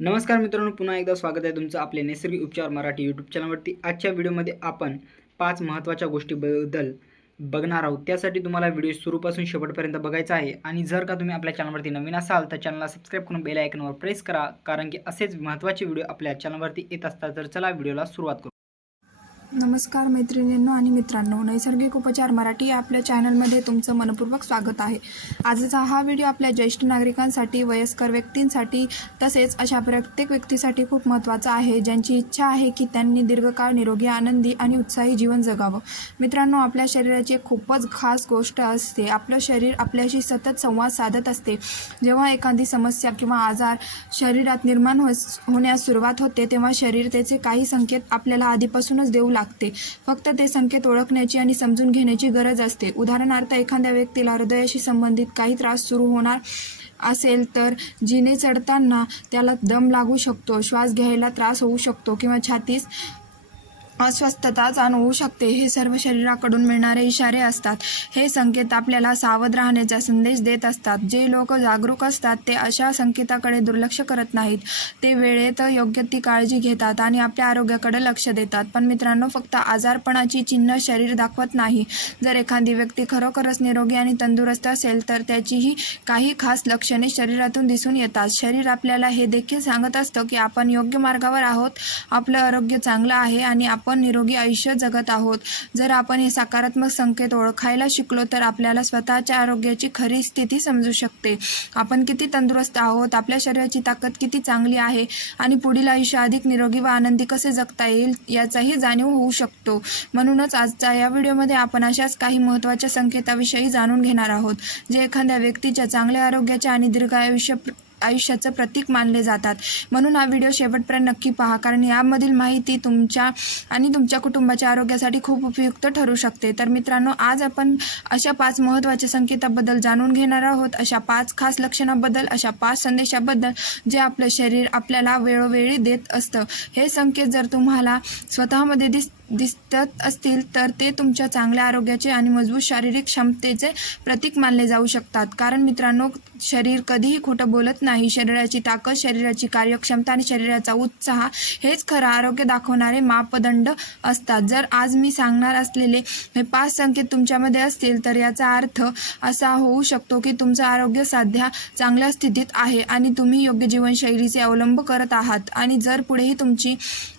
नमस्कार मित्रांनो, पुन्हा एकदा स्वागत आहे तुमचं आपले नैसर्गिक उपचार मराठी यूट्यूब चॅनलवरती। आजच्या व्हिडिओमध्ये आपण 5 महत्त्वाच्या गोष्टीबद्दल बघणार आहोत। त्यासाठी तुम्हाला व्हिडिओ सुरूपासून शेवटपर्यंत बघायचा आहे आणि जर का तुम्ही आपल्या चॅनलवरती नवीन असाल तर चॅनलला सबस्क्राईब करून बेल आयकॉनवर प्रेस करा, कारण की असेच महत्त्वाचे व्हिडिओ आपल्या चॅनलवरती येत असतात। तर चला व्हिडिओला सुरुवात करू। नमस्कार मैत्रिणींनो आणि मित्रांनो, नैसर्गिक उपचार मराठी या आपल्या चॅनलमध्ये तुमचं मनपूर्वक स्वागत आहे। आजचा हा व्हिडिओ आपल्या ज्येष्ठ नागरिकांसाठी, वयस्कर व्यक्तींसाठी तसेच अशा प्रत्येक व्यक्तीसाठी खूप महत्त्वाचा आहे ज्यांची इच्छा आहे की त्यांनी दीर्घकाळ निरोगी, आनंदी आणि उत्साही जीवन जगावं। मित्रांनो, आपल्या शरीराची एक खूपच खास गोष्ट असते, आपलं शरीर आपल्याशी सतत संवाद साधत असते। जेव्हा एखादी समस्या किंवा आजार शरीरात निर्माण होण्यास सुरुवात होते तेव्हा शरीर त्याचे काही संकेत आपल्याला आधीपासूनच देऊ लागते। फक्त ते संकेत ओळखण्याची आणि समजून घेण्याची गरज असते। उदाहरणार्थ, एखाद्या व्यक्तीला हृदयाशी संबंधित काही त्रास सुरू होणार असेल तर जिने चढताना त्याला दम लागू शकतो, श्वास घ्यायला त्रास होऊ शकतो किंवा छातीस अस्वस्थता जाणवू शकते। हे सर्व शरीराकडून मिळणारे इशारे असतात। हे संकेत आपल्याला सावध राहण्याचा संदेश देत असतात। जे लोक जागरूक असतात ते अशा संकेताकडे दुर्लक्ष करत नाहीत, ते वेळेत योग्य ती काळजी घेतात आणि आपल्या आरोग्याकडे लक्ष देतात। पण मित्रांनो, फक्त आजारपणाची चिन्ह शरीर दाखवत नाही। जर एखादी व्यक्ती खरोखरच निरोगी आणि तंदुरुस्त असेल तर त्याचीही काही खास लक्षणे शरीरातून दिसून येतात। शरीर आपल्याला हे देखील सांगत असतं की आपण योग्य मार्गावर आहोत, आपलं आरोग्य चांगलं आहे आणि आपण निरोगी आयुष्य जगत आहोत। जर आपण हे सकारात्मक संकेत ओळखायला शिकलो तर आपल्याला स्वतःच्या आरोग्याची खरी स्थिती समजू शकते। आपण किती तंदुरुस्त आहोत, आपल्या शरीराची ताकद किती चांगली आहे आणि पुढील आयुष्य अधिक निरोगी व आनंदी कसे जगता येईल याचाही जाणीव होऊ शकतो। म्हणूनच आजच्या या व्हिडिओमध्ये आपण अशाच काही महत्त्वाच्या संकेताविषयी जाणून घेणार आहोत, जे एखाद्या व्यक्तीच्या चांगल्या आरोग्याच्या आणि दीर्घ आयुष्याचं प्रतीक मानले जातात। म्हणून हा व्हिडिओ शेवटपर्यंत नक्की पहा, कारण यामधील माहिती तुमच्या आणि तुमच्या कुटुंबाच्या आरोग्यासाठी खूप उपयुक्त ठरू शकते। तर मित्रांनो, आज आपण अशा 5 महत्त्वाच्या संकेताबद्दल जाणून घेणार आहोत, अशा 5 खास लक्षणाबद्दल, अशा 5 संदेशाबद्दल जे आपलं शरीर आपल्याला वेळोवेळी देत असतं। हे संकेत जर तुम्हाला स्वतःमध्ये दिसत असतील तर ते तुमच्या चांगल्या आरोग्याचे आणि मजबूत शारीरिक क्षमतेचे प्रतीक मानले जाऊ शकतात। कारण मित्रांनो, शरीर कधीही खोटं बोलत नाही। शरीराची ताकद, शरीराची कार्यक्षमता आणि शरीराचा उत्साह हेच खरं आरोग्य दाखवणारे मापदंड असतात। जर आज मी सांगणार असलेले हे 5 संकेत तुमच्यामध्ये असतील तर याचा अर्थ असा होऊ शकतो की तुमचं आरोग्य सध्या चांगल्या स्थितीत आहे आणि तुम्ही योग्य जीवनशैलीचे अवलंब करत आहात। आणि जर पुढेही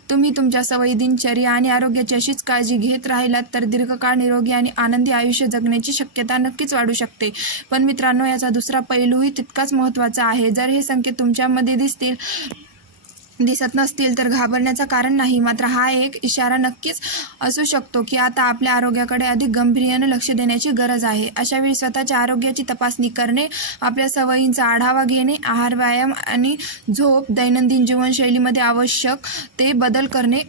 तुम्ही तुमच्या सवयी, दिनचर्या आणि आरोग्याची अशीच काळजी घेत राहिलात तर दीर्घकाळ निरोगी आणि आनंदी आयुष्य जगण्याची शक्यता नक्कीच वाढू शकते। पण मित्रांनो, याचा दुसरा पैलूही तितकाच महत्त्वाचा आहे। जर हे संकेत तुमच्यामध्ये दिसत नसतील तर घाबरण्याचं कारण नाही, मात्र हा एक इशारा नक्कीच असू शकतो की आता आपल्या आरोग्याकडे अधिक गांभीर्याने लक्ष देण्याची गरज आहे। अशा वेळी स्वतःच्या आरोग्याची तपासणी करणे, आपल्या सवयींचा आढावा घेणे, आहार, व्यायाम आणि झोप, दैनंदिन जीवनशैलीमध्ये आवश्यक ते बदल करणे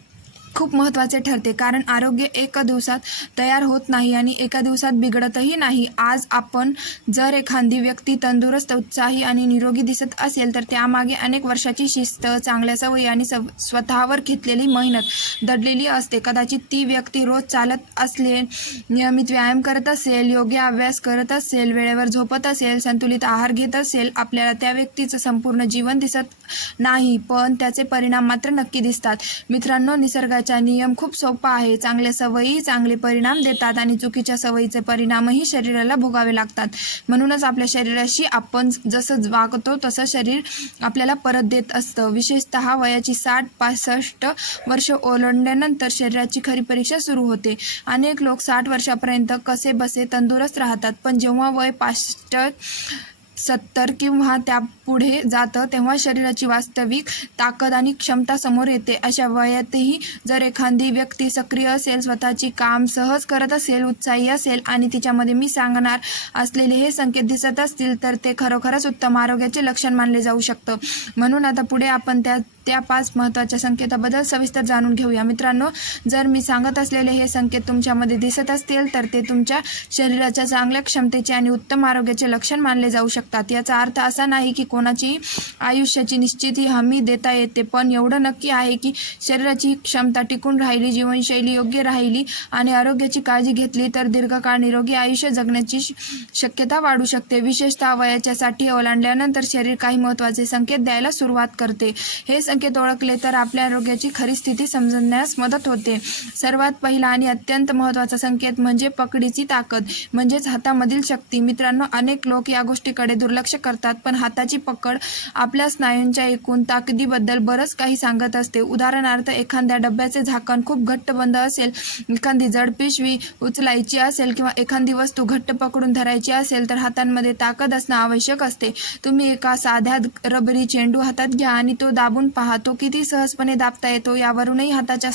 खूप महत्त्वाचे ठरते। कारण आरोग्य एका दिवसात तयार होत नाही आणि एका दिवसात बिघडतही नाही। आज आपण जर एखादी व्यक्ती तंदुरुस्त, उत्साही आणि निरोगी दिसत असेल तर त्यामागे अनेक वर्षाची शिस्त, चांगल्या सवयी आणि स्वतःवर घेतलेली मेहनत दडलेली असते। कदाचित ती व्यक्ती रोज चालत असेल, नियमित व्यायाम करत असेल, योग्य अभ्यास करत असेल, वेळेवर झोपत असेल, संतुलित आहार घेत असेल। आपल्याला त्या व्यक्तीचं संपूर्ण जीवन दिसत नाही, पण त्याचे परिणाम मात्र नक्की दिसतात। मित्रांनो, निसर्गाचा नियम खूप सोपा आहे। चांगल्या सवयी चांगले परिणाम देतात आणि चुकीच्या सवयीचे परिणामही शरीराला भोगावे लागतात। म्हणूनच आपल्या शरीराशी आपण जसं वागतो तसं शरीर आपल्याला परत देत असतं। विशेषतः वयाची 60-65 वर्ष ओलांडल्यानंतर शरीराची खरी परीक्षा सुरू होते। अनेक लोक 60 वर्षापर्यंत कसेबसे तंदुरुस्त राहतात, पण जेव्हा वय 65, 70 किंवा त्यापुढे जातं तेव्हा शरीराची वास्तविक ताकद आणि क्षमता समोर येते। अशा वयातही जर एखादी व्यक्ती सक्रिय असेल, स्वतःची काम सहज करत असेल, उत्साही असेल आणि तिच्यामध्ये मी सांगणार असलेले हे संकेत दिसत असतील तर ते खरोखरच उत्तम आरोग्याचे लक्षण मानले जाऊ शकतं। म्हणून आता पुढे आपण त्या 5 महत्त्वाच्या संकेताबद्दल सविस्तर जाणून घेऊया। मित्रांनो, जर मी सांगत असलेले हे संकेत तुमच्यामध्ये दिसत असतील तर ते तुमच्या शरीराच्या चांगल्या क्षमतेचे आणि उत्तम आरोग्याचे लक्षण मानले जाऊ शकते। शकतात. याचा अर्थ असा नाही की कोणाची आयुष्याची निश्चित ही हमी देता येते, पण एवढं नक्की आहे की शरीराची क्षमता टिकून राहिली, जीवनशैली योग्य राहिली आणि आरोग्याची काळजी घेतली तर दीर्घकाळ निरोगी आयुष्य जगण्याची शक्यता वाढू शकते. विशेषतः वयाच्या 60 ओलांडल्यानंतर शरीर काही महत्त्वाचे संकेत द्यायला सुरुवात करते. हे संकेत ओळखले तर आपल्या आरोग्याची खरी स्थिती समजण्यास मदत होते. सर्वात पहिला आणि अत्यंत महत्त्वाचा संकेत म्हणजे पकडीची ताकद, म्हणजेच हातामधील शक्ती. मित्रांनो, अनेक लोक या गोष्टीकडे दुर्लक्ष करतात, पण हाताची पकड आपल्या स्नायूंच्या एकूण ताकदीबद्दल बरंच काही सांगत असते. उदाहरणार्थ, एखाद्या डब्याचे झाकण खूप घट्ट बंद असेल, एखादी जड पिशवी उचलायची असेल किंवा एखादी वस्तू घट्ट पकडून धरायची असेल तर हातांमध्ये ताकद असणं आवश्यक असते. तुम्ही एका साध्या रबरी चेंडू हातात घ्या आणि तो दाबून पहा, तो किती सहजपणे दाबता येतो. यावरूनही हाताच्या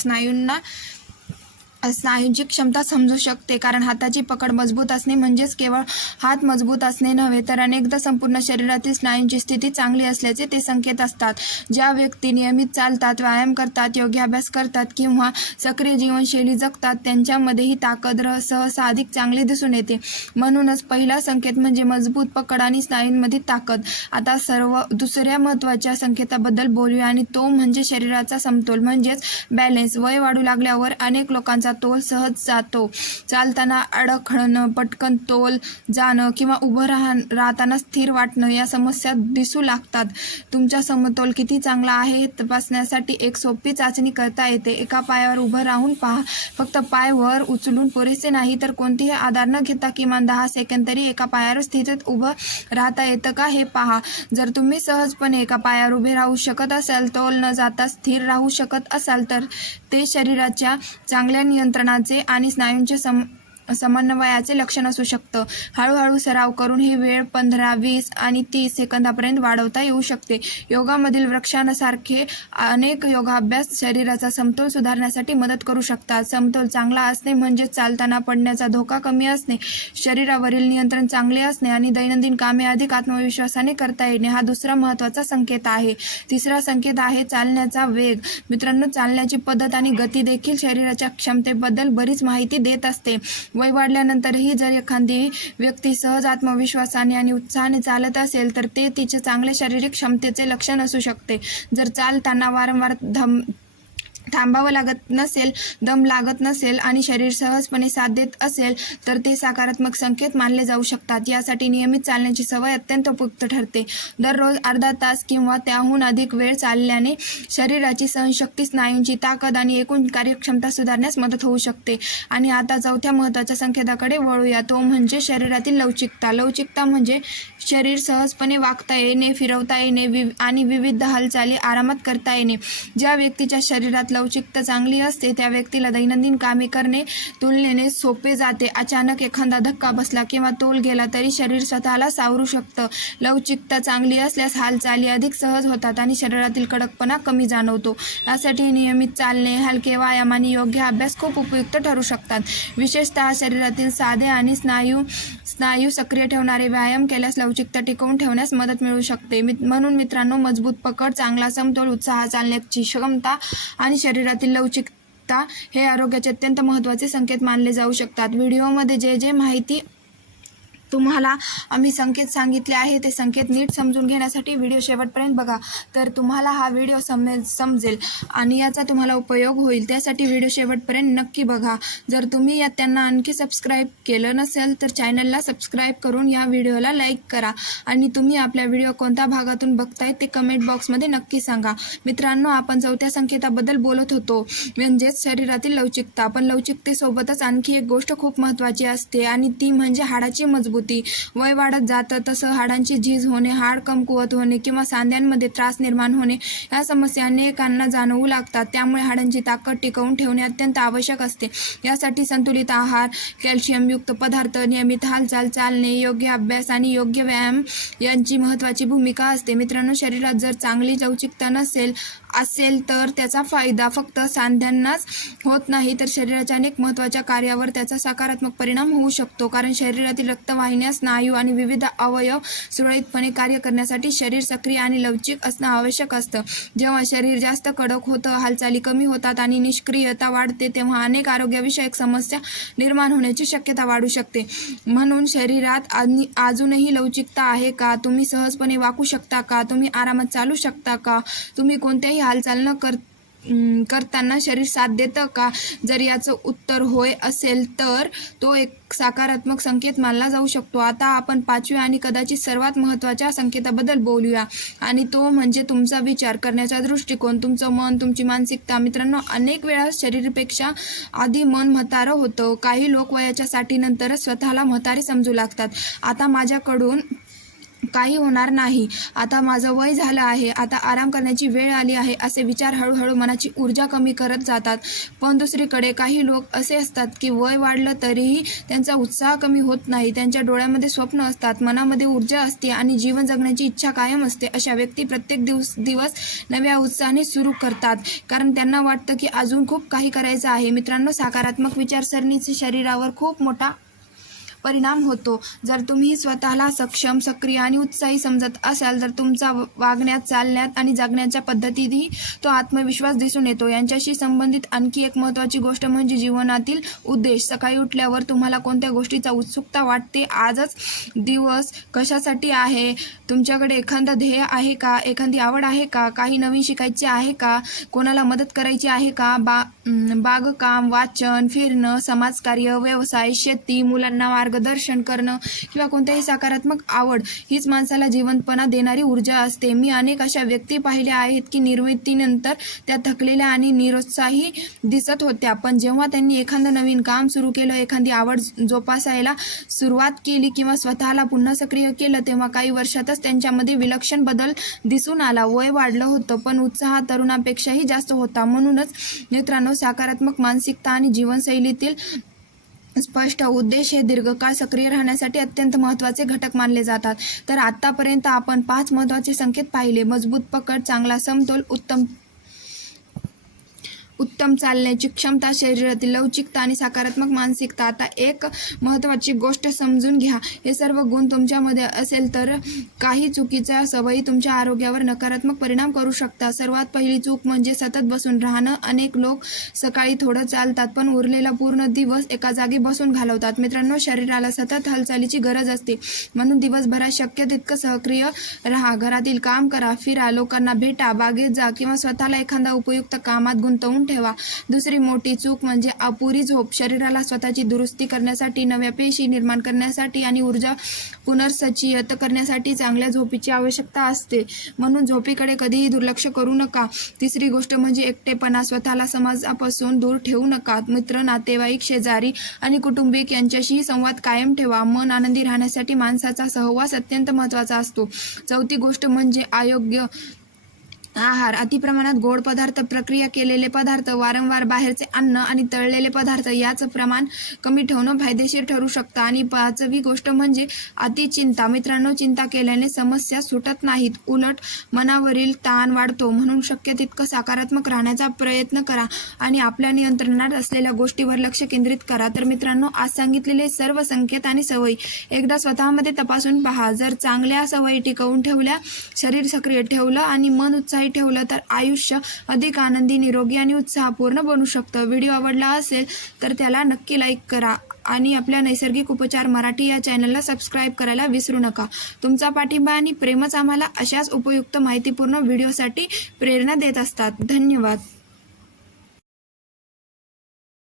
स्नायूंची क्षमता समजू शकते, कारण हाताची पकड मजबूत असणे म्हणजेच केवळ हात मजबूत असणे नव्हे तर अनेकदा संपूर्ण शरीरातील स्नायूंची स्थिती चांगली असल्याचे ते संकेत असतात. ज्या व्यक्ती नियमित चालतात, व्यायाम करतात, योगाभ्यास करतात किंवा सक्रिय जीवनशैली जगतात त्यांच्यामध्ये ही ताकद सहसा अधिक चांगली दिसून येते. म्हणूनच पहिला संकेत म्हणजे मजबूत पकड आणि स्नायूंमध्ये ताकद. आता दुसऱ्या महत्त्वाच्या संकेताबद्दल बोलूया आणि तो म्हणजे शरीराचा समतोल म्हणजेच बॅलेन्स. वय वाढू लागल्यावर अनेक लोकांचा तोल सहज जातो. चालताना अडखळणं, पटकन तोल जाणं किंवा उभं राहताना स्थिर वाटणं या समस्या दिसू लागतात. तुमचा समतोल किती चांगला आहे हे तपासण्यासाठी एक सोपी चाचणी करता येते. एका पायावर उभं राहून पहा. फक्त पाय वर उचलून पुरेसे नाही, तर कोणतेही आधार न घेता किमान 10 सेकंद तरी एका पायावर स्थितीत उभं राहता येतं का हे पहा. जर तुम्ही सहजपणे एका पायावर उभे राहू शकत असाल, तोल न जाता स्थिर राहू शकत असाल तर ते शरीराच्या चांगल्या नियंत्रणाचे आणि स्नायूंचे समन्वयाचे लक्षण असू शकतं. हळूहळू सराव करून ही वेळ 15, 20 आणि 30 सेकंदापर्यंत वाढवता येऊ शकते. योगामधील वृक्षांसारखे अनेक योगाभ्यास शरीराचा समतोल सुधारण्यासाठी मदत करू शकतात. समतोल चांगला असणे म्हणजे चालताना पडण्याचा धोका कमी असणे, शरीरावरील नियंत्रण चांगले असणे आणि दैनंदिन कामे अधिक आत्मविश्वासाने करता येणे हा दुसरा महत्त्वाचा संकेत आहे. तिसरा संकेत आहे चालण्याचा वेग. मित्रांनो, चालण्याची पद्धत आणि गती देखील शरीराच्या क्षमतेबद्दल बरीच माहिती देत असते. वय वाढल्यानंतरही जर एखादी व्यक्ती सहज आत्मविश्वासाने आणि उत्साहाने चालत असेल तर ते तिच्या चांगल्या शारीरिक क्षमतेचे लक्षण असू शकते. जर चालताना वारंवार थांबावं लागत नसेल, दम लागत नसेल आणि शरीर सहजपणे साथ देत असेल तर ते सकारात्मक संकेत मानले जाऊ शकतात. यासाठी नियमित चालण्याची सवय अत्यंत उपयुक्त ठरते. दररोज अर्धा तास किंवा त्याहून अधिक वेळ चालल्याने शरीराची सहनशक्ती, स्नायूंची ताकद आणि एकूण कार्यक्षमता सुधारण्यास मदत होऊ शकते. आणि आता चौथ्या महत्त्वाच्या संकेताकडे वळूया, तो म्हणजे शरीरातील लवचिकता. लवचिकता म्हणजे शरीर सहजपणे वाकता येणे, फिरवता येणे आणि विविध हालचाली आरामात करता येणे. ज्या व्यक्तीच्या शरीरात लवचिकता चांगली असते त्या व्यक्तीला दैनंदिन कामे करणे तुलनेने सोपे जाते. अचानक एखादा धक्का बसला किंवा तोल गेला तरी शरीर स्वतःला सावरू शकतं. लवचिकता चांगली असल्यास हालचाली अधिक सहज होतात आणि शरीरातील कडकपणा कमी जाणवतो. यासाठी नियमित चालणे, हलके व्यायाम आणि योग्य अभ्यास खूप उपयुक्त ठरू शकतात. विशेषतः शरीरातील साधे आणि स्नायू सक्रिय ठेवणारे व्यायाम केल्यास लवचिकता टिकवून ठेवण्यास मदत मिळू शकते. म्हणून मित्रांनो, मजबूत पकड, चांगला समतोल, उत्साह, चालण्याची क्षमता आणि शरीरातील लवचिकता हे आरोग्याचे अत्यंत महत्त्वाचे संकेत मानले जाऊ शकतात. व्हिडिओमध्ये जे माहिती तुम्हाला आम्ही संकेत सांगितले आहे ते संकेत नीट समजून घेण्यासाठी व्हिडिओ शेवटपर्यंत बघा, तर तुम्हाला हा व्हिडिओ समजेल आणि याचा तुम्हाला उपयोग होईल. त्यासाठी व्हिडिओ शेवटपर्यंत नक्की बघा. जर तुम्ही त्यांना आणखी सबस्क्राईब केलं नसेल तर चॅनलला सबस्क्राईब करून या व्हिडिओला लाईक करा आणि तुम्ही आपल्या व्हिडिओ कोणत्या भागातून बघताय ते कमेंट बॉक्समध्ये नक्की सांगा. मित्रांनो, आपण चौथ्या संकेताबद्दल बोलत होतो म्हणजेच शरीरातील लवचिकता. पण लवचिकतेसोबतच आणखी एक गोष्ट खूप महत्त्वाची असते आणि ती म्हणजे हाडाची मजबूती. वय वाढत जातं तसं हाडांची झीज होणे, हाड कमकुवत होणे किंवा सांध्यांमध्ये त्रास निर्माण होणे या समस्या अनेकांना जाणवू लागतात. त्यामुळे हाडांची ताकद टिकवून ठेवणे अत्यंत आवश्यक असते. यासाठी संतुलित आहार, कॅल्शियमयुक्त पदार्थ, नियमित हालचाल, चालणे, योग्य अभ्यास आणि योग्य व्यायाम यांची महत्त्वाची भूमिका असते. मित्रांनो, शरीरात जर चांगली लवचिकता नसेल असेल तर त्याचा फायदा फक्त सांध्यांनाच होत नाही तर शरीराच्या अनेक महत्त्वाच्या कार्यावर त्याचा सकारात्मक परिणाम होऊ शकतो. कारण शरीरातील रक्तवाहिन्या, स्नायू आणि विविध अवयव सुरळीतपणे कार्य करण्यासाठी शरीर सक्रिय आणि लवचिक असणं आवश्यक असतं. जेव्हा शरीर जास्त कडक होतं, हालचाली कमी होतात आणि निष्क्रियता वाढते, तेव्हा अनेक आरोग्यविषयक समस्या निर्माण होण्याची शक्यता वाढू शकते. म्हणून शरीरात अजूनही लवचिकता आहे का? तुम्ही सहजपणे वाकू शकता का? तुम्ही आरामात चालू शकता का? तुम्ही कोणत्याही हालचाल न करताना शरीर साथ देतं का? जर याचं उत्तर होय असेल तर तो एक सकारात्मक संकेत मानला जाऊ शकतो. आता आपण 5व्या आणि कदाचित सर्वात महत्त्वाच्या संकेताबद्दल बोलूया आणि तो म्हणजे तुमचा विचार करण्याचा दृष्टिकोन, तुमचं मन, तुमची मानसिकता. मित्रांनो, अनेक वेळा शरीरापेक्षा आधी मन म्हातारं होतं. काही लोक वयाच्या 60नंतरच स्वतःला म्हातारे समजू लागतात. आता माझ्याकडून काही होणार नाही, आता माझं वय झालं आहे, आता आराम करण्याची वेळ आली आहे, असे विचार हळूहळू मनाची ऊर्जा कमी करत जातात. पण दुसरीकडे काही लोक असे असतात की वय वाढलं तरीही त्यांचा उत्साह कमी होत नाही. त्यांच्या डोळ्यामध्ये स्वप्न असतात, मनामध्ये ऊर्जा असते आणि जीवन जगण्याची इच्छा कायम असते. अशा व्यक्ती प्रत्येक दिवस नव्या उत्साहाने सुरू करतात, कारण त्यांना वाटतं की अजून खूप काही करायचं आहे. मित्रांनो, सकारात्मक विचारसरणीचे शरीरावर खूप मोठा परिणाम होतो. जर तुम्ही स्वतःला सक्षम, सक्रिय आणि उत्साही समजत असाल तर तुमचा वागण्यात, चालण्यात आणि जगण्याच्या पद्धतीतही तो आत्मविश्वास दिसून येतो. यांच्याशी संबंधित आणखी एक महत्त्वाची गोष्ट म्हणजे जीवनातील उद्देश. सकाळी उठल्यावर तुम्हाला कोणत्या गोष्टीचा उत्सुकता वाटते? आजच दिवस कशासाठी आहे? तुमच्याकडे एखादं ध्येय आहे का? एखादी आवड आहे का? काही नवीन शिकायचे आहे का? कोणाला मदत करायची आहे का? बागकाम, वाचन, फिरणं, समाजकार्य, व्यवसाय, शेती, मुलांना मार्गदर्शन करणं किंवा कोणत्याही सकारात्मक आवड हीच माणसाला जिवंतपणा देणारी ऊर्जा असते. मी अनेक अशा व्यक्ती पाहिल्या आहेत की निर्मितीनंतर त्या थकलेल्या आणि निरुत्साही दिसत होत्या, पण जेव्हा त्यांनी एखादं नवीन काम सुरू केलं, एखादी आवड जोपासायला सुरुवात केली किंवा स्वतःला पुन्हा सक्रिय केलं, तेव्हा काही वर्षातच त्यांच्यामध्ये विलक्षण बदल दिसून आला. वय वाढलं होतं, पण उत्साह तरुणापेक्षाही जास्त होता. म्हणूनच मित्रांनो, सकारात्मक मानसिकता आणि जीवनशैलीतील स्पष्ट उद्देश हे दीर्घकाळ सक्रिय राहण्यासाठी अत्यंत महत्त्वाचे घटक मानले जातात. तर आतापर्यंत आपण 5 महत्त्वाचे संकेत पाहिले: मजबूत पकड, चांगला समतोल, उत्तम चालण्याची क्षमता, शरीरातील लवचिकता आणि सकारात्मक मानसिकता. आता एक महत्त्वाची गोष्ट समजून घ्या, हे सर्व गुण तुमच्यामध्ये असेल तर काही चुकीच्या सवयी तुमच्या आरोग्यावर नकारात्मक परिणाम करू शकतात. सर्वात पहिली चूक म्हणजे सतत बसून राहणं. अनेक लोक सकाळी थोडं चालतात पण उरलेला पूर्ण दिवस एका जागी बसून घालवतात. मित्रांनो, शरीराला सतत हालचालीची गरज असते, म्हणून दिवसभरात शक्य तितकं सक्रिय राहा. घरातील काम करा, फिरा, लोकांना भेटा, बागेत जा किंवा स्वतःला एखाद्या उपयुक्त कामात गुंतवून ठेवा. दुसरी मोठी चूक म्हणजे अपुरी झोप. शरीराला स्वतःची दुरुस्ती करण्यासाठी, नव्या पेशी निर्माण करण्यासाठी आणि ऊर्जा पुनर्संचयित करण्यासाठी चांगल्या झोपीची आवश्यकता असते, म्हणून झोपीकडे कधीही दुर्लक्ष करू नका. तिसरी गोष्ट म्हणजे एकटेपणा. स्वतःला समाजापासून दूर ठेवू नका. मित्र, नातेवाईक, शेजारी आणि कुटुंबिक यांच्याशी संवाद कायम ठेवा. मन आनंदी राहण्यासाठी माणसाचा सहवास अत्यंत महत्त्वाचा असतो. चौथी गोष्ट म्हणजे अयोग्य आहार. अतिप्रमाणात गोड पदार्थ, प्रक्रिया केलेले पदार्थ, वारंवार बाहेरचे अन्न आणि तळलेले पदार्थ याचं प्रमाण कमी ठेवणं फायदेशीर ठरू शकतं. आणि 5वी गोष्ट म्हणजे अतिचिंता. मित्रांनो, चिंता केल्याने समस्या सुटत नाहीत, उलट मनावरील ताण वाढतो. म्हणून शक्य तितकं सकारात्मक राहण्याचा प्रयत्न करा आणि आपल्या नियंत्रणात असलेल्या गोष्टीवर लक्ष केंद्रित करा. तर मित्रांनो, आज सांगितलेले सर्व संकेत आणि सवयी एकदा स्वतःमध्ये तपासून पहा. जर चांगल्या सवयी टिकवून ठेवल्या, शरीर सक्रिय ठेवलं आणि मन उत्साही ठेवलं तर आयुष्य अधिक आनंदी, निरोगी आणि उत्साहपूर्ण बनू शकतं. व्हिडिओ आवडला असेल तर त्याला नक्की लाईक करा आणि आपल्या नैसर्गिक उपचार मराठी या चॅनलला सबस्क्राईब करायला विसरू नका. तुमचा पाठिंबा आणि प्रेमच आम्हाला अशाच उपयुक्त माहितीपूर्ण व्हिडिओसाठी प्रेरणा देत असतात. धन्यवाद.